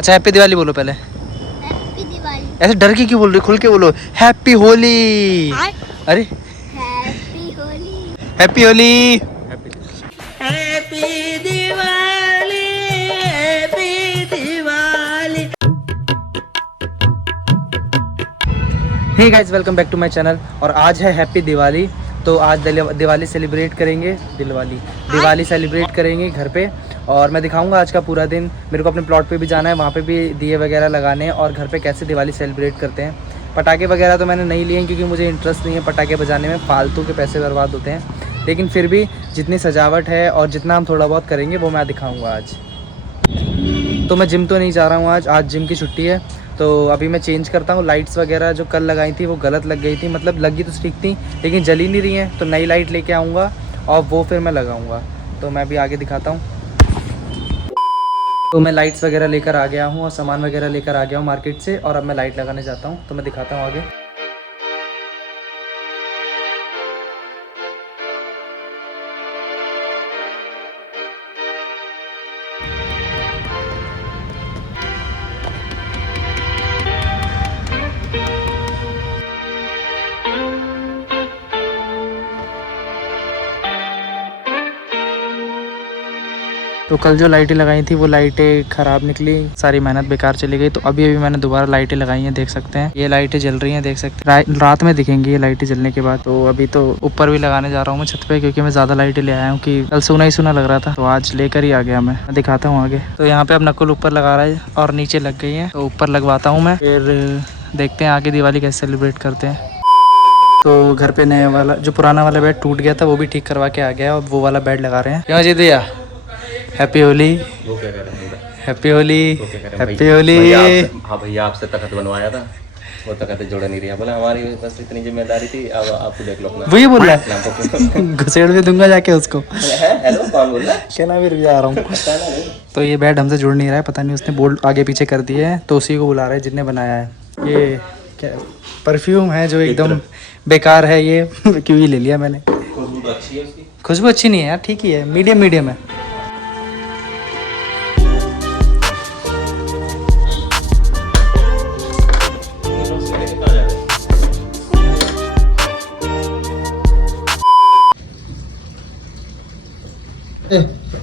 अच्छा हैप्पी दिवाली बोलो पहले। हैप्पी दिवाली। ऐसे डर के क्यों बोल रही, खुल के बोलो हैप्पी होली। अरे happy Holi. Happy Holi. Happy Diwali, happy Diwali. Hey guys, welcome back to my channel. और आज है हैप्पी दिवाली, तो आज दिवाली सेलिब्रेट करेंगे। दिवाली सेलिब्रेट करेंगे घर पे। और मैं दिखाऊंगा आज का पूरा दिन। मेरे को अपने प्लॉट पे भी जाना है, वहाँ पे भी दिए वगैरह लगाने हैं और घर पे कैसे दिवाली सेलिब्रेट करते हैं। पटाखे वगैरह तो मैंने नहीं लिए हैं क्योंकि मुझे इंटरेस्ट नहीं है पटाखे बजाने में, फालतू के पैसे बर्बाद होते हैं। लेकिन फिर भी जितनी सजावट है और जितना हम थोड़ा बहुत करेंगे वो मैं दिखाऊँगा आज। तो मैं जिम तो नहीं जा रहा हूँ आज जिम की छुट्टी है। तो अभी मैं चेंज करता हूँ। लाइट्स वगैरह जो कल लगाई थी वो गलत लग गई थी, मतलब लगी तो ठीक थी लेकिन जली नहीं रही हैं। तो नई लाइट लेके आऊँगा और वो फिर मैं लगाऊँगा। तो मैं अभी आगे दिखाता हूँ। तो मैं लाइट्स वगैरह लेकर आ गया हूँ और सामान वगैरह लेकर आ गया हूँ मार्केट से, और अब मैं लाइट लगाने जाता हूँ। तो मैं दिखाता हूँ आगे। तो कल जो लाइटें लगाई थी वो लाइटें ख़राब निकली, सारी मेहनत बेकार चली गई। तो अभी मैंने दोबारा लाइटें लगाई हैं, देख सकते हैं ये लाइटें जल रही हैं, देख सकते हैं। रात में दिखेंगी ये लाइटें जलने के बाद। तो अभी तो ऊपर भी लगाने जा रहा हूँ मैं छत पे, क्योंकि मैं ज़्यादा लाइटें ले आया हूँ कि कल सुना ही सुना लग रहा था, तो आज लेकर ही आ गया मैं दिखाता हूँ आगे। तो यहाँ पे अब नकुल ऊपर लगा रहा है और नीचे लग गई है, तो ऊपर लगवाता हूँ मैं, फिर देखते हैं आगे दिवाली कैसे सेलिब्रेट करते हैं। तो घर पे नया वाला जो पुराना वाला बेड टूट गया था वो भी ठीक करवा के आ गया और वो वाला बेड लगा रहे हैं। क्यों जी भैया, हैप्पी होली। वो क्या कर रहे हैं? हैप्पी होली, वो क्या कर रहे हैं? हैप्पी होली। हाँ भैया, आपसे तखत बनवाया था, वो तखत जोड़ नहीं रही। बोला हमारी बस इतनी जिम्मेदारी थी, अब आपको देख लो अपना। वही बोल रहा है घुसेड़ में दूंगा जाके उसको। हेलो, कौन बोल रहा है? कहना भी जा रहा हूँ। तो ये बेड हमसे जुड़ नहीं रहा है, पता नहीं उसने बोल्ट आगे पीछे कर दिए हैं, तो उसी को बुला रहे हैं जिसने बनाया है। ये क्या परफ्यूम है जो एकदम बेकार है, ये क्यों ही ले लिया मैंने। खुशबू तो अच्छी है उसकी। खुशबू अच्छी नहीं है यार, ठीक ही है, मीडियम है।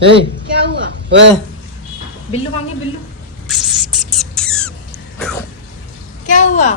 क्या हुआ? बिल्लू मांगे बिल्लू। क्या हुआ?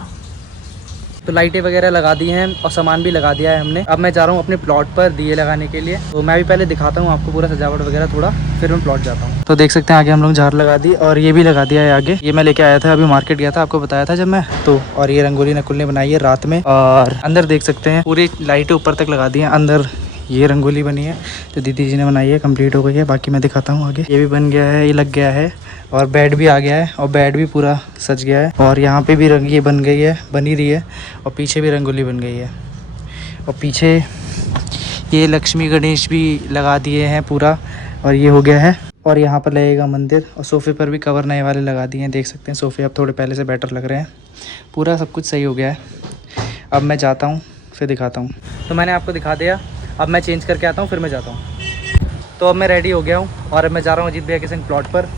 तो लाइटें वगैरह लगा दी हैं और सामान भी लगा दिया है हमने। अब मैं जा रहा हूँ अपने प्लॉट पर दिए लगाने के लिए। तो मैं भी पहले दिखाता हूँ आपको पूरा सजावट वगैरह थोड़ा, फिर मैं प्लॉट जाता हूँ। तो देख सकते हैं आगे हम लोग झाड़ लगा दी और ये भी लगा दिया है आगे। ये मैं लेके आया था, अभी मार्केट गया था, आपको बताया था जब मैं तो। और ये रंगोली नकुल ने बनाई है रात में। और अंदर देख सकते हैं पूरी लाइटें ऊपर तक लगा दी हैं। अंदर ये रंगोली बनी है तो दीदी जी ने बनाई है, कंप्लीट हो गई है। बाकी मैं दिखाता हूँ आगे। ये भी बन गया है, ये लग गया है और बेड भी आ गया है और बेड भी पूरा सज गया है। और यहाँ पे भी रंग ये बन गई है, बनी रही है, और पीछे भी रंगोली बन गई है। और पीछे ये लक्ष्मी गणेश भी लगा दिए हैं पूरा, और ये हो गया है। और यहाँ पर लगेगा मंदिर, और सोफ़े पर भी कवर नए वाले लगा दिए हैं, देख सकते हैं। सोफ़े अब थोड़े पहले से बेटर लग रहे हैं, पूरा सब कुछ सही हो गया है। अब मैं जाता हूँ, फिर दिखाता हूँ। तो मैंने आपको दिखा दिया, अब मैं चेंज करके आता हूँ, फिर मैं जाता हूँ। तो अब मैं रेडी हो गया हूँ और अब मैं जा रहा हूँ अजीत भैया के संग प्लॉट पर।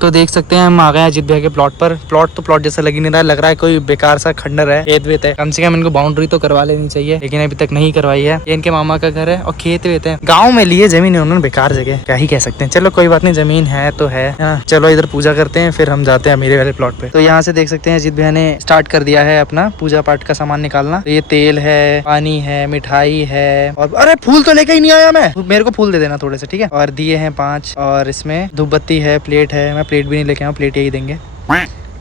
तो देख सकते हैं हम आ गए हैं अजीत भैया के प्लॉट पर। प्लॉट तो प्लॉट जैसा लग ही नहीं रहा है, लग रहा है कोई बेकार सा खंडर है, खेत वेत है। कम से कम इनको बाउंड्री तो करवा लेनी चाहिए, लेकिन अभी तक नहीं करवाई है। ये इनके मामा का घर है और खेत वेत है। गाँव में लिए जमीन है उन्होंने, बेकार जगह क्या ही कह सकते हैं। चलो कोई बात नहीं, जमीन है तो है। चलो इधर पूजा करते हैं, फिर हम जाते हैं मेरे वाले प्लॉट पे। तो यहाँ से देख सकते हैं अजीत भैया ने स्टार्ट कर दिया है अपना पूजा पाठ का सामान निकालना। तो ये तेल है, पानी है, मिठाई है, और अरे फूल तो लेके ही नहीं आया मैं, मेरे को फूल दे देना थोड़े से, ठीक है। और दिए हैं 5, और इसमें धूपबत्ती है, प्लेट है। मैं प्लेट भी नहीं लेके आया, प्लेट यही देंगे।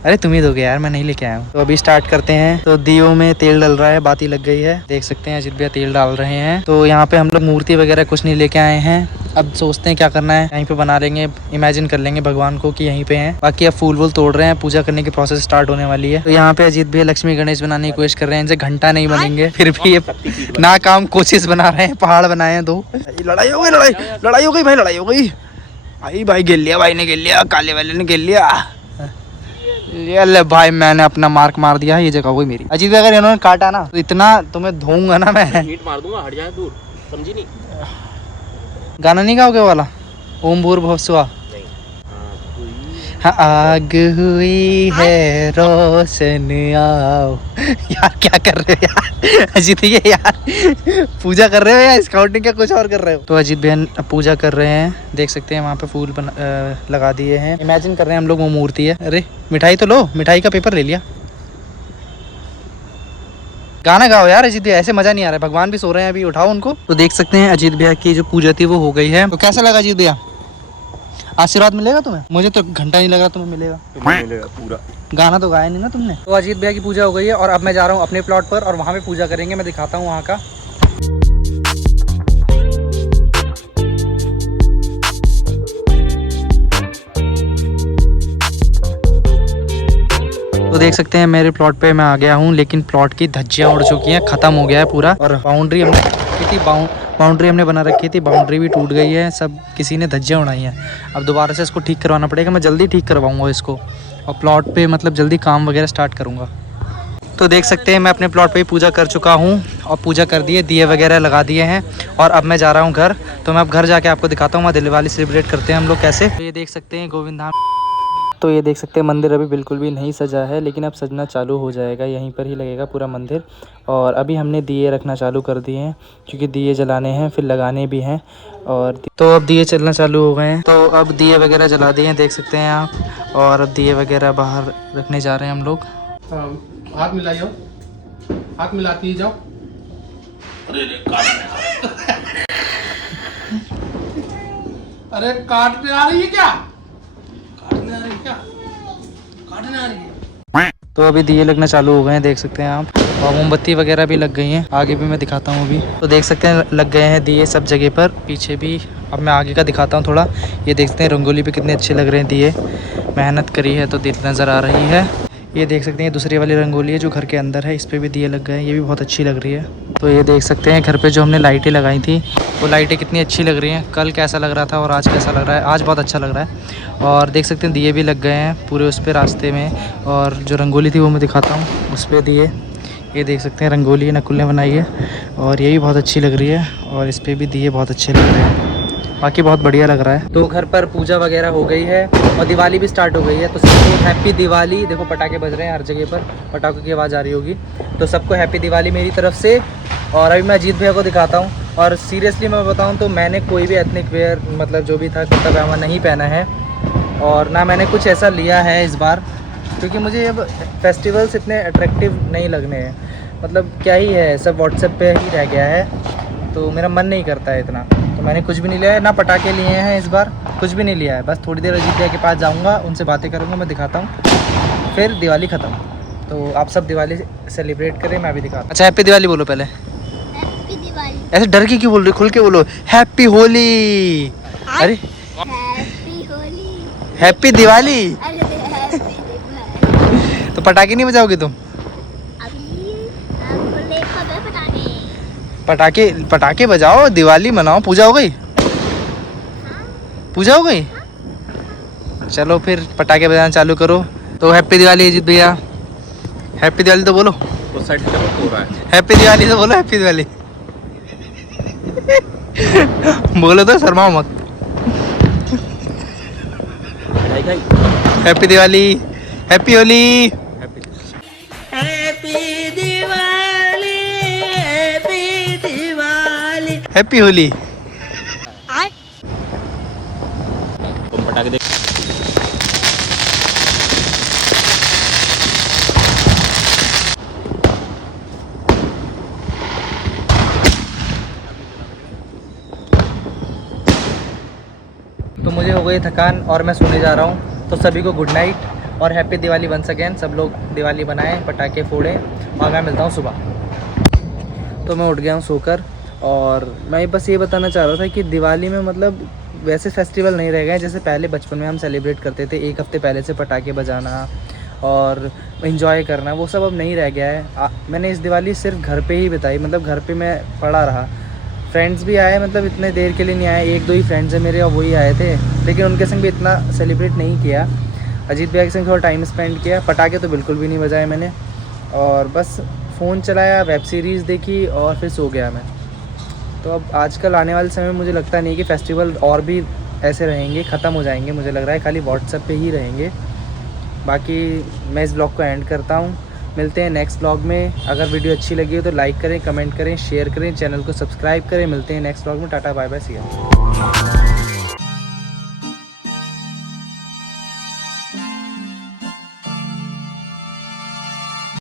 अरे तुम ही दोगे यार, मैं नहीं लेके आया हूँ। तो अभी स्टार्ट करते हैं। तो दियों में तेल डल रहा है, बाती लग गई है, देख सकते हैं अजीत भैया तेल डाल रहे हैं। तो यहाँ पे हम लोग मूर्ति वगैरह कुछ नहीं लेके आए हैं, अब सोचते हैं क्या करना है, यहीं पे बना लेंगे, इमेजिन कर लेंगे भगवान को कि यहीं पे हैं। बाकी अब फूल वूल तोड़ रहे हैं, पूजा करने की प्रोसेस स्टार्ट होने वाली है। तो यहाँ पे अजीत भैया लक्ष्मी गणेश बनाने की कोशिश कर रहे हैं, इनसे घंटा नहीं बनेंगे, फिर भी ये नाकाम कोशिश बना रहे हैं। पहाड़ बनाए हैं 2। लड़ाई हो गई, लड़ाई हो गई भाई, लड़ाई हो गई भाई गिर लिया, भाई ने गिर लिया, काले वाले ने गिर लिया। ये ले भाई, मैंने अपना मार्क मार दिया है, ये जगह हुई मेरी। अजीत अगर इन्होंने काटा ना तो इतना तुम्हें धोऊंगा ना मैं, हीट मार दूंगा, हट जाए दूर, समझी नहीं। गाना नहीं गाओगे वाला, ओम भूर्भुवः स्वः? हाँ, आग हुई है रोशन आओ। यार क्या कर रहे हो यार अजीत, ये यार पूजा कर रहे हो या स्काउटिंग क्या कुछ और कर रहे हो? तो अजीत बहन पूजा कर रहे हैं, देख सकते हैं वहाँ पे फूल लगा दिए हैं। इमेजिन कर रहे हैं हम लोग वो मूर्ति है। अरे मिठाई तो लो, मिठाई का पेपर ले लिया। गाना गाओ यार अजीत भैया, ऐसे मजा नहीं आ रहा है, भगवान भी सो रहे हैं, अभी उठाओ उनको। तो देख सकते हैं अजीत भैया की जो पूजा थी वो हो गई है। तो कैसा लगा अजीत भैया, आशीर्वाद मिलेगा तुम्हें? मुझे तो घंटा नहीं लगा तुम्हें मिलेगा। मिलेगा पूरा, गाना तो गाया नहीं ना तुमने। तो अजीत भैया की पूजा हो गई है और अब मैं जा रहा हूँ अपने प्लॉट पर और वहाँ पे पूजा करेंगे, मैं दिखाता हूँ वहाँ का। तो देख सकते हैं मेरे प्लॉट पे मैं आ गया हूँ, लेकिन प्लॉट की धज्जियाँ उड़ चुकी हैं, खत्म हो गया है पूरा। और बाउंड्री हमने की थी, बाउंड्री हमने बना रखी थी, बाउंड्री भी टूट गई है, सब किसी ने धज्जियाँ उड़ाई हैं। अब दोबारा से इसको ठीक करवाना पड़ेगा, मैं जल्दी ठीक करवाऊँगा इसको और प्लॉट पे मतलब जल्दी काम वगैरह स्टार्ट करूँगा। तो देख सकते हैं मैं अपने प्लॉट पे ही पूजा कर चुका हूँ और पूजा कर दिए, दिए वगैरह लगा दिए हैं और अब मैं जा रहा हूँ घर। तो मैं अब घर जाके आपको दिखाता हूँ वहाँ दिवाली सेलिब्रेट करते हैं हम लोग कैसे। तो ये देख सकते हैं गोविंद धाम। तो ये देख सकते हैं मंदिर अभी बिल्कुल भी नहीं सजा है, लेकिन अब सजना चालू हो जाएगा, यहीं पर ही लगेगा पूरा मंदिर। और अभी हमने दिए रखना चालू कर दिए हैं क्योंकि दिए जलाने हैं, फिर लगाने भी हैं। और तो अब दिए चलना चालू हो गए हैं, तो अब दिए वगैरह जला दिए हैं, देख सकते हैं आप। और अब दिए वगैरह बाहर रखने जा रहे हैं हम लोग। हाथ मिलाइए, हाथ मिलाती जाओ। अरे काटने आ रही है क्या? काटने आ रही है क्या? काटने आ रही है। तो अभी दिए लगना चालू हो गए हैं, देख सकते हैं आप। और मोमबत्ती वगैरह भी लग गई हैं, आगे भी मैं दिखाता हूँ अभी। तो देख सकते हैं लग गए हैं दिए सब जगह पर, पीछे भी। अब मैं आगे का दिखाता हूँ थोड़ा। ये देख सकते हैं रंगोली भी कितने अच्छे लग रहे हैं दिए, मेहनत करी है तो दिल नज़र आ रही है। ये देख सकते हैं दूसरी वाली रंगोली है जो घर के अंदर है, इस पर भी दिए लग गए हैं, ये भी बहुत अच्छी लग रही है। तो ये देख सकते हैं घर पे जो हमने लाइटें लगाई थी वो लाइटें कितनी अच्छी लग रही हैं। कल कैसा लग रहा था और आज कैसा लग रहा है, आज बहुत अच्छा लग रहा है। और देख सकते हैं दिए भी लग गए हैं पूरे उस पर रास्ते में। और जो रंगोली थी वो मैं दिखाता हूँ, उस पर दिए, ये देख सकते हैं रंगोली नकुल ने बनाई है और ये भी बहुत अच्छी लग रही है। और इस पर भी दिए बहुत अच्छे लग रहे हैं, बाकी बहुत बढ़िया लग रहा है। तो घर पर पूजा वगैरह हो गई है और दिवाली भी स्टार्ट हो गई है। तो सबको हैप्पी दिवाली। देखो पटाखे बज रहे हैं हर जगह पर, पटाखों की आवाज़ आ रही होगी। तो सबको हैप्पी दिवाली मेरी तरफ से। और अभी मैं अजीत भैया को दिखाता हूँ। और सीरियसली मैं बताऊँ तो मैंने कोई भी एथनिक वेयर मतलब जो भी था कुर्ता पजामा नहीं पहना है और ना मैंने कुछ ऐसा लिया है इस बार, क्योंकि मुझे अब फेस्टिवल्स इतने अट्रैक्टिव नहीं लगने हैं। मतलब क्या ही है, सब व्हाट्सएप पे ही रह गया है, तो मेरा मन नहीं करता है इतना। तो मैंने कुछ भी नहीं लिया है, ना पटाखे लिए हैं इस बार, कुछ भी नहीं लिया है। बस थोड़ी देर अजीत भैया के पास जाऊंगा, उनसे बातें करूंगा, मैं दिखाता हूँ, फिर दिवाली ख़त्म। तो आप सब दिवाली सेलिब्रेट करें, मैं भी दिखाता हूँ। अच्छा हैप्पी दिवाली बोलो पहले। हैप्पी दिवाली। ऐसे डर के क्यों बोल रही, खुल के बोलो। हैप्पी होली। अरे हैप्पी होली। हैप्पी दिवाली। अरे हैप्पी दिवाली। तो पटाखे नहीं बजाओगे तुम? अभी आपको लेकर मैं पटाखे। पटाखे बजाओ, दिवाली मनाओ। पूजा हो गई? पूजा हो गई? चलो फिर पटाखे बजाना चालू करो। तो हैप्पी दिवाली अजीत भैया, हैप्पी दिवाली तो बोलो। उस साइड से हो रहा है। हैप्पी दिवाली तो बोलो, हैप्पी दिवाली बोलो तो, शर्माओ मत। Happy Diwali, happy Holi, happy Diwali, happy Diwali. Happy Holi. तुम पटाखे देख। तो मुझे हो गई थकान और मैं सोने जा रहा हूँ। तो सभी को गुड नाइट और हैप्पी दिवाली वंस अगेन। सब लोग दिवाली बनाएं, पटाखे फोड़ें और मैं मिलता हूँ सुबह। तो मैं उठ गया हूँ सोकर और मैं बस ये बताना चाह रहा था कि दिवाली में मतलब वैसे फेस्टिवल नहीं रह गए जैसे पहले बचपन में हम सेलिब्रेट करते थे, एक हफ्ते पहले से पटाखे बजाना और इन्जॉय करना, वो सब अब नहीं रह गया है। मैंने इस दिवाली सिर्फ घर पे ही बिताई, मतलब घर पे मैं पड़ा रहा। फ्रेंड्स भी आए, मतलब इतने देर के लिए नहीं आए, 1-2 ही फ्रेंड्स हैं मेरे और वही आए थे, लेकिन उनके संग भी इतना सेलिब्रेट नहीं किया। अजीत भैया के संग थोड़ा टाइम स्पेंड किया। पटाखे तो बिल्कुल भी नहीं बजाए मैंने, और बस फ़ोन चलाया, वेब सीरीज़ देखी और फिर सो गया मैं। तो अब आजकल आने वाले समय में मुझे लगता नहीं कि फ़ेस्टिवल और भी ऐसे रहेंगे, ख़त्म हो जाएंगे, मुझे लग रहा है खाली व्हाट्सएप पे ही रहेंगे। बाकी मैं इस ब्लॉग को एंड करता हूँ, मिलते हैं नेक्स्ट ब्लॉग में। अगर वीडियो अच्छी लगी हो तो लाइक करें, कमेंट करें, शेयर करें, चैनल को सब्सक्राइब करें। मिलते हैं नेक्स्ट ब्लॉग में। Tata bye bye, see you.